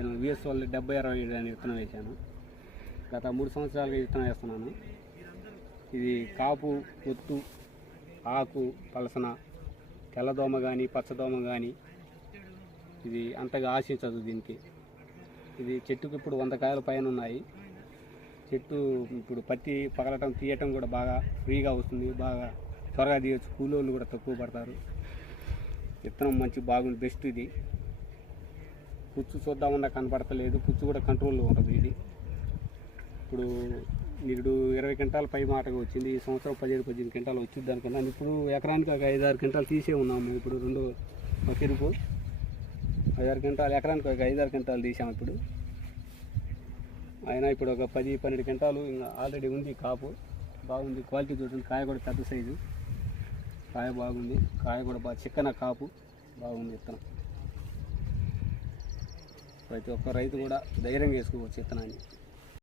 నేను విఎస్ వాళ్ళు 70-60 అనే విత్తనం వేశాను. గత 3 సంవత్సరాలుగా విత్తనం వేస్తున్నాను. ఇది కాపు, ఒత్తు, ఆకు, పలసన, తెల్లదోమ కానీ పచ్చదోమ కానీ ఇది అంతగా ఆశించదు దీనికి. ఇది చెట్టుకు ఇప్పుడు 100 కాయల పైన ఉన్నాయి. చెట్టు ఇప్పుడు పత్తి పగలటం తీయటం కూడా బాగా ఫ్రీగా వస్తుంది, బాగా త్వరగా తీయచ్చు. కూలోళ్ళు కూడా తక్కువ పడతారు. విత్తనం మంచి బాగుంది, బెస్ట్ ఇది. పుచ్చు చూద్దామన్నా కనపడతలేదు, పుచ్చు కూడా కంట్రోల్లో ఉంటుంది ఇది. ఇప్పుడు నీడు 20 క్వింటాల పై మాటగా వచ్చింది. ఈ సంవత్సరం 17-18 క్వింటాలు వచ్చింది. దానికన్నా ఇప్పుడు ఎకరానికి ఒక 5-6 క్వింటాలు తీసే ఉన్నాము. ఇప్పుడు ఒక ఎరుపు 5-6 క్వింటాలు, ఎకరానికి ఒక 5-6 క్వింటాలు తీసాము. ఇప్పుడు అయినా ఇప్పుడు ఒక 10-12 క్వింటాలు ఇంకా ఆల్రెడీ ఉంది. కాపు బాగుంది, క్వాలిటీ చూడండి. కాయ కూడా పెద్ద సైజు, కాయ బాగుంది. కాయ కూడా బాగా చిక్కన కాపు బాగుంది. విత్తనం ప్రతి ఒక్క రైతు కూడా ధైర్యంగా వేసుకోవచ్చు విత్తనాన్ని.